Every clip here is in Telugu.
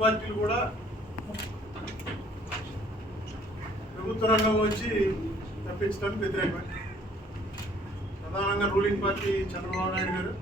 పార్టీలు కూడా ప్రభుత్వ రంగం వచ్చి తప్పించడానికి వ్యతిరేకమే. ప్రధానంగా రూలింగ్ పార్టీ చంద్రబాబు నాయుడు గారు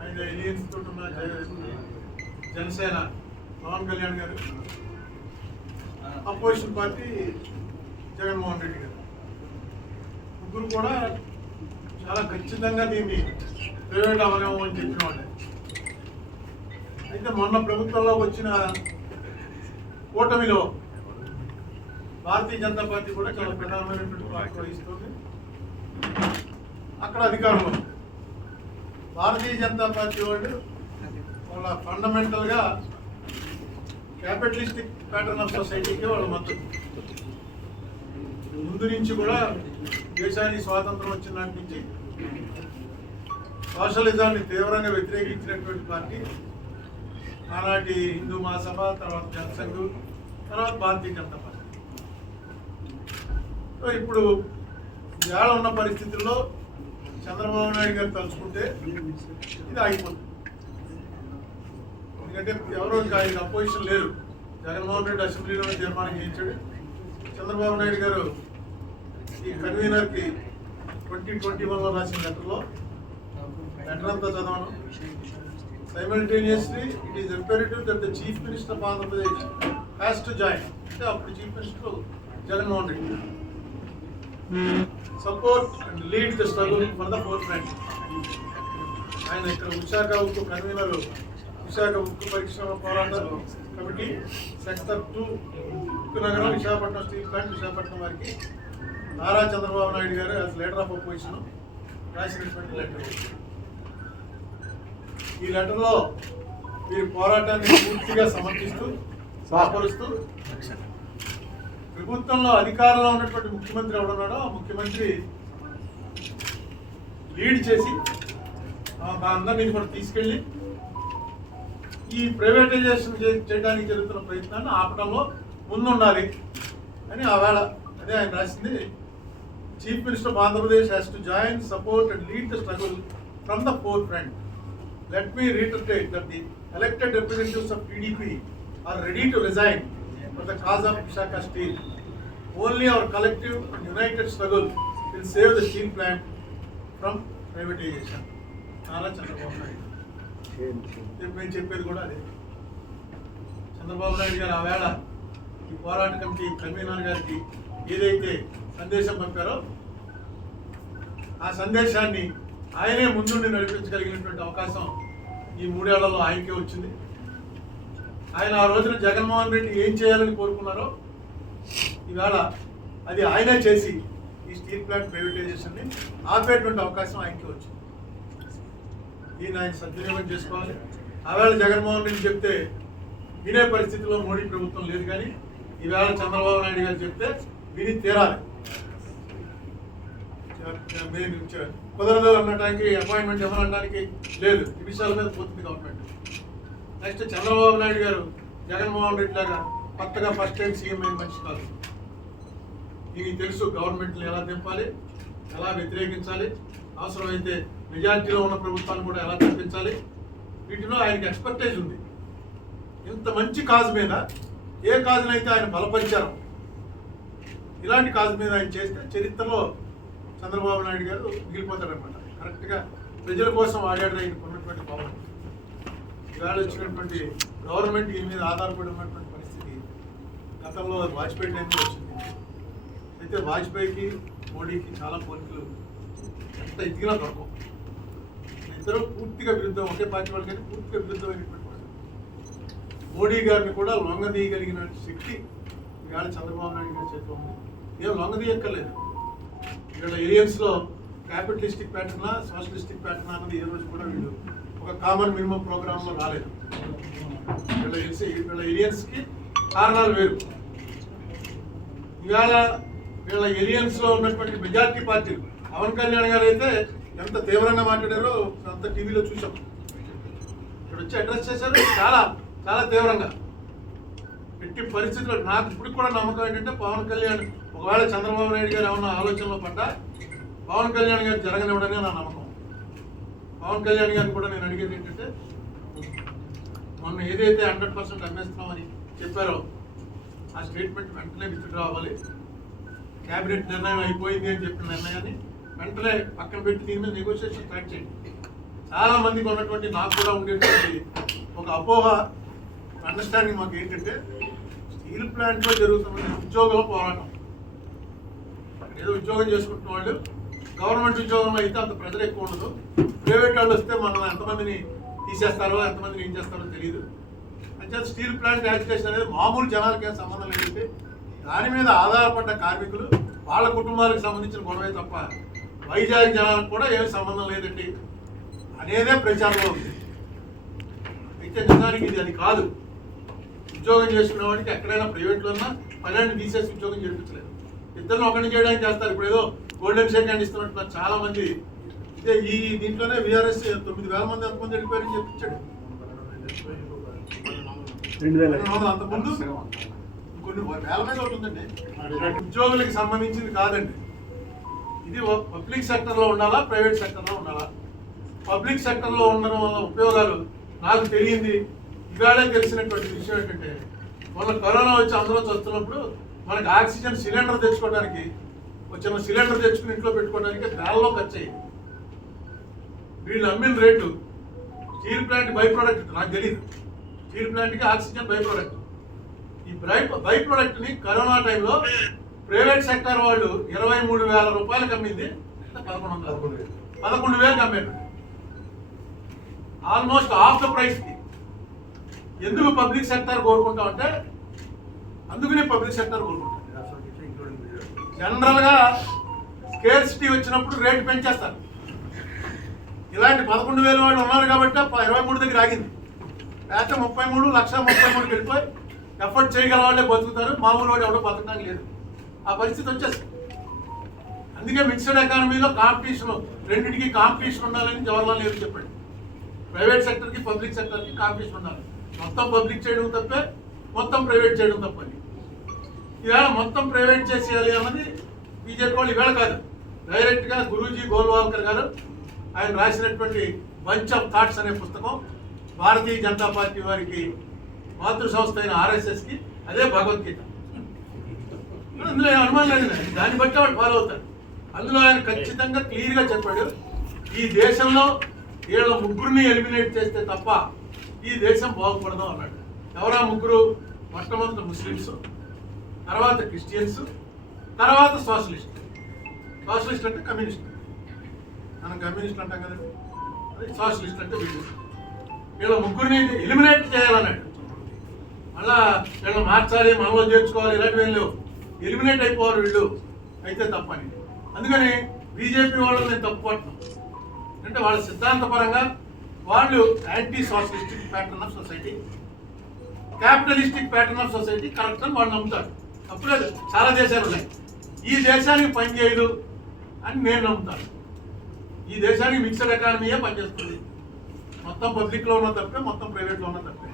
ఆయన ఎలియన్స్ తోటి ఉన్న జనసేన పవన్ కళ్యాణ్ గారు అపోజిషన్ పార్టీ జగన్మోహన్ రెడ్డి గారు. ముగ్గురు కూడా చాలా ఖచ్చితంగా దీన్ని ప్రైవేట్ అవలేము అని చెప్పిన వాళ్ళే అయితే మొన్న ప్రభుత్వంలో వచ్చిన కూటమిలో భారతీయ జనతా పార్టీ కూడా చాలా ప్రధానమైనటువంటి పాత్ర వహిస్తుంది. అక్కడ అధికారంలో భారతీయ జనతా పార్టీ వాళ్ళు వాళ్ళ ఫండమెంటల్గా క్యాపిటలిస్టిక్ ప్యాటర్న్ ఆఫ్ సొసైటీకి వాళ్ళ మద్దతు. ముందు నుంచి కూడా దేశానికి స్వాతంత్రం వచ్చిన నాటి నుంచి సోషలిజాన్ని తీవ్రంగా వ్యతిరేకించినటువంటి పార్టీ ఆనాటి హిందూ మహాసభ తర్వాత జనసంఘ్ తర్వాత భారతీయ జనతా పార్టీ. సో ఇప్పుడు ఇవాళ ఉన్న పరిస్థితుల్లో చంద్రబాబు నాయుడు గారు తలుచుకుంటే ఇది ఆగిపోతుంది. ఎందుకంటే ఎవరో ఆయన అపోజిషన్ లేరు. జగన్మోహన్ రెడ్డి అసెంబ్లీలో తీర్మానం చేయించాడు. చంద్రబాబు నాయుడు గారు ఈ కన్వీనర్కి ట్వంటీ ట్వంటీ వన్లో రాసిన లెటర్లో లెటర్ అంతా చదవను. Simultaneously it is imperative that the chief minister of Andhra Pradesh has to join అంటే అప్పుడు chief minister Jaganmohan Reddy. Support and lead the struggle for the forefront ఆయన ఇక్కడ విశాఖ ఉక్కు కన్వీనర్ విశాఖ ఉక్కు పరిశ్రమ పోరాట కమిటీ సెక్టర్ టూ ఉక్కు నగరం విశాఖపట్నం స్టీల్ ప్లాంట్ విశాఖపట్నం వారికి Nara Chandrababu Naidu garu as leader of opposition రాసినటువంటి లెటర్ ఈ లెటర్లో మీరు పోరాటాన్ని పూర్తిగా సమర్థిస్తూ సహకరిస్తూ ప్రభుత్వంలో అధికారంలో ఉన్నటువంటి ముఖ్యమంత్రి ఎవడున్నాడో ఆ ముఖ్యమంత్రి లీడ్ చేసి ఆ అందరినీ కూడా తీసుకెళ్ళి ఈ ప్రైవేటైజేషన్ చేయడానికి జరుగుతున్న ప్రయత్నాన్ని ఆపడంలో ముందుండాలి అని ఆవేళ అదే ఆయన రాసింది. Chief minister of Andhra Pradesh has to join support and lead the struggle from the forefront let me reiterate that the elected representatives of TDP are ready to resign for the cause of Visakha steel only our collective and united struggle will save the steel plant from privatization Nara Chandrababu Naidu నేను చెప్పేది కూడా అదే. చంద్రబాబు నాయుడు గారు ఆవేళ ఈ పోరాట కమిటీ కన్వీనర్ గారికి ఏదైతే సందేశం పంపారో ఆ సందేశాన్ని ఆయనే ముందుండి నడిపించగలిగినటువంటి అవకాశం ఈ మూడేళ్ళలో ఆయనకే వచ్చింది. ఆయన ఆ రోజున జగన్మోహన్ రెడ్డి ఏం చేయాలని కోరుకున్నారో ఈవేళ అది ఆయనే చేసి ఈ స్టీల్ ప్లాంట్ ప్రైవేటైజేషన్ని ఆపేటువంటి అవకాశం ఆయనకి వచ్చింది. దీన్ని ఆయన సద్వినియోగం చేసుకోవాలి. ఆవేళ జగన్మోహన్ రెడ్డి చెప్తే వినే పరిస్థితిలో మోడీ ప్రభుత్వం లేదు కానీ ఈవేళ చంద్రబాబు నాయుడు గారు చెప్తే విని తీరాలి. మేము కుదరదు అనడానికి అపాయింట్మెంట్ ఇవ్వాలనడానికి లేదు. ఈ విషయాల మీద పోతుంది గవర్నమెంట్ నెక్స్ట్ చంద్రబాబు నాయుడు గారు జగన్మోహన్ రెడ్డి లాగా కొత్తగా ఫస్ట్ టైం సీఎం అయిన మనిషి కాదు. దీనికి తెలుసు గవర్నమెంట్ని ఎలా తెంపాలి ఎలా వ్యతిరేకించాలి అవసరమైతే మెజార్టీలో ఉన్న ప్రభుత్వాన్ని కూడా ఎలా తప్పించాలి వీటిలో ఆయనకి ఎక్స్పర్టైజ్ ఉంది. ఇంత మంచి కాజు మీద ఏ కాజునైతే ఆయన బలపరిచారో ఇలాంటి కాజు మీద ఆయన చేస్తే చరిత్రలో చంద్రబాబు నాయుడు గారు మిగిలిపోతాడనమాట కరెక్ట్గా ప్రజల కోసం ఆడాడు ఆయనకు ఉన్నటువంటి పవన్. ఇవాళ వచ్చినటువంటి గవర్నమెంట్ దీని మీద ఆధారపడి ఉన్నటువంటి పరిస్థితి గతంలో వాజ్పేయి టైంలో వచ్చింది. అయితే వాజ్పేయికి మోడీకి చాలా పోలికలు ఎంత ఎదిగినా దొరకవు. ఇద్దరు పూర్తిగా విరుద్ధం ఒకే పార్టీ వాళ్ళు కానీ పూర్తిగా విరుద్ధమైనటువంటి వాళ్ళు. మోడీ గారిని కూడా లొంగదీయగలిగిన శక్తి ఇవాళ చంద్రబాబు నాయుడు గారి చేతిలో ఉంది. ఏం లొంగదీయక్కర్లేదు. ఇక్కడ ఏరియాస్లో క్యాపిటలిస్టిక్ ప్యాటర్నా సోషలిస్టిక్ ప్యాటర్నా అన్నది ఏ రోజు కూడా వీళ్ళు ఒక కామన్ మినిమం ప్రోగ్రాంలో రాలేదు. వీళ్ళ తెలిసి వీళ్ళ ఏరియన్స్కి కారణాలు వేరు. ఇవాళ వీళ్ళ ఏరియన్స్లో ఉన్నటువంటి మెజార్టీ పార్టీలు పవన్ కళ్యాణ్ గారు అయితే ఎంత తీవ్రంగా మాట్లాడారో అంత టీవీలో చూసాం. ఇక్కడ వచ్చి అడ్రస్ చేశారు. చాలా చాలా తీవ్రంగా. ఎట్టి పరిస్థితుల్లో నాకు ఇప్పుడు కూడా నమ్మకం ఏంటంటే పవన్ కళ్యాణ్ ఒకవేళ చంద్రబాబు నాయుడు గారు ఏమన్నా ఆలోచనలో పడ్డా పవన్ కళ్యాణ్ గారు జరగనివ్వడమే నా నమ్మకం. పవన్ కళ్యాణ్ గారిని కూడా నేను అడిగేది ఏంటంటే మొన్న ఏదైతే హండ్రెడ్ పర్సెంట్ అమ్మేస్తామని చెప్పారో ఆ స్టేట్మెంట్ వెంటనే విత్డ్రా అవ్వాలి. క్యాబినెట్ నిర్ణయం అయిపోయింది అని చెప్పిన నిర్ణయాన్ని వెంటనే పక్కన పెట్టి దీని మీద నెగోషియేషన్ స్టార్ట్ చేయండి. చాలా మందికి ఉన్నటువంటి నాకు కూడా ఉండేటువంటి ఒక అపోహ అండర్స్టాండింగ్ మాకు ఏంటంటే స్టీల్ ప్లాంట్లో జరుగుతున్న ఉద్యోగుల పోరాటం. ఏదో ఉద్యోగం చేసుకుంటున్న వాళ్ళు గవర్నమెంట్ ఉద్యోగంలో అయితే అంత ప్రజలు ఎక్కువ ఉండదు. ప్రైవేట్ వాళ్ళు వస్తే మనల్ని ఎంతమందిని తీసేస్తారో ఎంతమందిని ఏం చేస్తారో తెలియదు అంటే స్టీల్ ప్లాంట్ యాజిటేషన్ అనేది మామూలు జనాలకి సంబంధం లేదంటే దాని మీద ఆధారపడ్డ కార్మికులు వాళ్ళ కుటుంబాలకు సంబంధించిన గొడవే తప్ప వైజాగ్ జనాలకు కూడా ఏమి సంబంధం లేదండి. అనేదే ప్రచారంలో ఉంది. అయితే నిజానికి ఇది అది కాదు. ఉద్యోగం చేసుకునే వాడికి ఎక్కడైనా ప్రైవేట్లో ఉన్నా పన్నెండు తీసేసి ఉద్యోగం చేయించలేదు. ఇద్దరు ఒకరిని చేయడానికి చేస్తారు. ఇప్పుడు ఏదో గోల్డెన్ సెకండ్ ఇస్తున్నట్టున్నారు చాలా మంది అయితే ఈ దీంట్లోనే విఆర్ఎస్ తొమ్మిది వేల మంది ఎంతమంది వెళ్ళిపోయారని చెప్పించాడు. అంతకుముందు? కొన్ని వేల మీద ఉంటుందండి ఉద్యోగులకు సంబంధించింది కాదండి. ఇది పబ్లిక్ సెక్టర్లో ఉండాలా ప్రైవేట్ సెక్టర్లో ఉండాలా? పబ్లిక్ సెక్టర్లో ఉండడం వల్ల ఉపయోగాలు నాకు తెలియంది. ఇవాళ తెలిసినటువంటి విషయం ఏంటంటే మొన్న కరోనా వచ్చి అందరూ వస్తున్నప్పుడు మనకి ఆక్సిజన్ సిలిండర్ తెచ్చుకోవడానికి వచ్చిన సిలిండర్ తెచ్చుకుని ఇంట్లో పెట్టుకోవడానికి వేలలో ఖర్చు అయ్యింది. వీళ్ళు అమ్మిన rate steel plant by product నాకు తెలియదు స్టీల్ ప్లాంట్కి ఆక్సిజన్ బై ప్రోడక్ట్ ఈ బై బై ప్రోడక్ట్ని కరోనా టైంలో ప్రైవేట్ సెక్టర్ వాళ్ళు ఇరవై మూడు వేల రూపాయలకు అమ్మింది. పదకొండు వందల. పదకొండు వేలకు అమ్మారు. ఆల్మోస్ట్ హాఫ్ ద ప్రైస్కి. ఎందుకు పబ్లిక్ సెక్టర్ కోరుకుంటాం అంటే అందుకనే పబ్లిక్ సెక్టర్ కోరుకుంటాం. జనరల్గా స్కేర్సిటీ వచ్చినప్పుడు రేట్ పెంచేస్తారు. ఇలాంటి పదకొండు వేల వాళ్ళు ఉన్నారు కాబట్టి ఇరవై మూడు దగ్గర ఆగింది. లేకపోతే ముప్పై మూడు లక్ష ముప్పై మూడు వెళ్ళిపోయి ఎఫర్ట్ చేయగల వాళ్ళే బతుకుతారు. మామూలు వాడు ఎవడో బతకడానికి లేదు. ఆ పరిస్థితి వచ్చేస్తుంది అందుకే మిక్స్డ్ ఎకానమీలో కాంపిటీషన్ రెండింటికి కాంపిటీషన్ ఉండాలని జవహర్లాల్ నెహ్రూ చెప్పాడు. ప్రైవేట్ సెక్టర్కి పబ్లిక్ సెక్టర్కి కాంపిటీషన్ ఉండాలి. మొత్తం పబ్లిక్ చేయడం తప్పే మొత్తం ప్రైవేట్ చేయడం తప్పని ఇవాళ మొత్తం ప్రైవేట్ చేసేయాలి అన్నది బీజేపీ వాళ్ళు ఇవాళ కాదు. డైరెక్ట్గా గురూజీ గోల్వాల్కర్ గారు ఆయన రాసినటువంటి బంచ్ ఆఫ్ థాట్స్ అనే పుస్తకం భారతీయ జనతా పార్టీ వారికి మాతృ సంస్థ అయిన ఆర్ఎస్ఎస్కి అదే భగవద్గీత. అందులో అనుమానం లేదు దాన్ని బట్టి వాళ్ళు ఫాలో అవుతారు. అందులో ఆయన ఖచ్చితంగా క్లియర్గా చెప్పాడు. ఈ దేశంలో వీళ్ళ ముగ్గురిని ఎలిమినేట్ చేస్తే తప్ప ఈ దేశం బాగుపడదాం అన్నాడు. ఎవరా ముగ్గురు? మొట్టమొదటి ముస్లిమ్స్ తర్వాత క్రిస్టియన్స్ తర్వాత సోషలిస్ట్. సోషలిస్ట్ అంటే కమ్యూనిస్ట్. మనం కమ్యూనిస్ట్ అంటాం కదా. అది సోషలిస్ట్ అంటే వీళ్ళు. వీళ్ళ ముగ్గురిని ఎలిమినేట్ చేయాలన్నాడు. మళ్ళా వీళ్ళు మార్చాలి మనలో చేర్చుకోవాలి ఇలాంటివి ఏం లేవు. ఎలిమినేట్ అయిపోవాలి వీళ్ళు. అయితే తప్పని అందుకని బీజేపీ వాళ్ళని నేను తప్పు పట్టను. అంటే వాళ్ళ సిద్ధాంతపరంగా వాళ్ళు anti socialistic pattern of society capitalistic pattern of society correct అని వాళ్ళు నమ్ముతారు. తప్పులేదు చాలా దేశాలు ఉన్నాయి. ఈ దేశానికి పనిచేయదు అని నేను నమ్ముతాను. ఈ దేశానికి మిక్సర్ ఎకానమీయే పనిచేస్తుంది. మొత్తం పబ్లిక్లో ఉన్న తప్పే మొత్తం ప్రైవేట్లో ఉన్న తప్పే.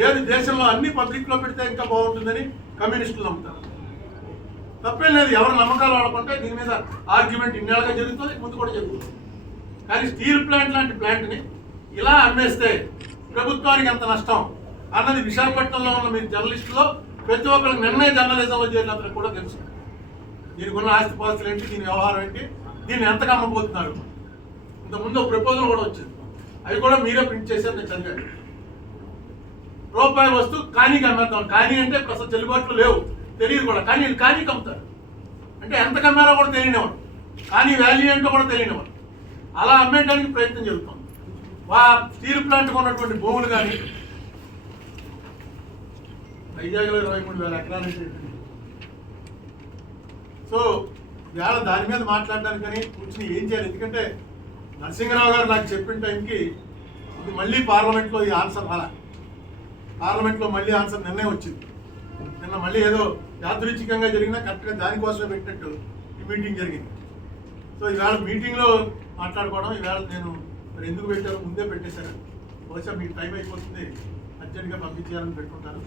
లేదు దేశంలో అన్ని పబ్లిక్లో పెడితే ఇంకా బాగుంటుందని కమ్యూనిస్టులు నమ్ముతారు. తప్పేం లేదు. ఎవరు నమ్మకాలు వాడుకుంటే దీని మీద ఆర్గ్యుమెంట్ ఇన్నేళ్ళగా జరుగుతుంది ముందు కూడా జరుగుతుంది. కానీ స్టీల్ ప్లాంట్ లాంటి ప్లాంట్ని ఇలా అమ్మేస్తే ప్రభుత్వానికి ఎంత నష్టం? అన్నది విశాఖపట్నంలో ఉన్న మీ జర్నలిస్టులో ప్రతి ఒక్కరికి నిర్ణయ జర్నలిజంలో చేరిన కూడా తెలుసు. దీనికి ఉన్న ఆస్తి పాస్తులు ఏంటి? దీని వ్యవహారం ఏంటి? దీన్ని ఎంతగా కమ్మబోతున్నారు ఇంతకుముందు ఒక ప్రపోజల్ కూడా వచ్చింది. అవి కూడా మీరే ప్రింట్ చేశారు నేను చదివాను. రూపాయి వస్తువు కానీకి అమ్మేద్దాం. కానీ అంటే అసలు చెల్లుబాట్లు లేవు. తెలియదు కూడా. కానీ కానీకి అమ్ముతారు. అంటే ఎంత కమ్మారో కూడా తెలియనివాడు కానీ వాల్యూ ఏంటో కూడా తెలియనివాడు అలా అమ్మేయడానికి ప్రయత్నం చేస్తాం. మా స్టీల్ ప్లాంట్ ఉన్నటువంటి భూములు కానీ వైజాగ్లో ఇరవై మూడు వేల ఎకరాలు సో ఇవాళ దాని మీద మాట్లాడడానికి కానీ కూర్చుని ఏం చేయాలి? ఎందుకంటే నరసింహరావు గారు నాకు చెప్పిన టైంకి ఇది మళ్ళీ పార్లమెంట్లో ఈ ఆన్సర్ అలా పార్లమెంట్లో మళ్ళీ ఆన్సర్ నిన్నే వచ్చింది. నిన్న మళ్ళీ ఏదో యాదృచ్ఛికంగా జరిగినా కరెక్ట్గా దానికోసమే పెట్టినట్టు ఈ మీటింగ్ జరిగింది. సో ఈవేళ మీటింగ్లో మాట్లాడుకోవడం ఈవేళ నేను మరి ఎందుకు పెట్టారు? ముందే పెట్టేశారు? బహుశా మీకు టైం అయిపోతుంది. అర్జెంట్గా పంపించేయాలని పెట్టుకుంటారు.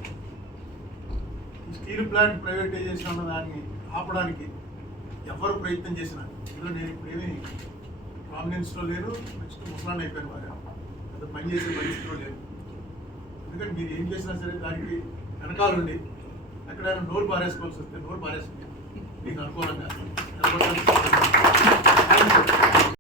ఈ స్టీల్ ప్లాంట్ ప్రైవేటైజేషన్ అన్న దాన్ని ఆపడానికి ఎవరు ప్రయత్నం చేసినా ఇందులో నేను ఇప్పుడేమీ ప్రామినెన్స్లో లేను నెక్స్ట్ ముసలాన్ని అయిపోయాను వారు అది పని చేసే పరిస్థితిలో లేదు ఎందుకంటే మీరు ఏం చేసినా సరే దానికి వెనకాలండి ఎక్కడైనా నోరు పారేసుకోవాల్సి వస్తే నోరు పారేసుకుంటే మీకు అనుకూలంగా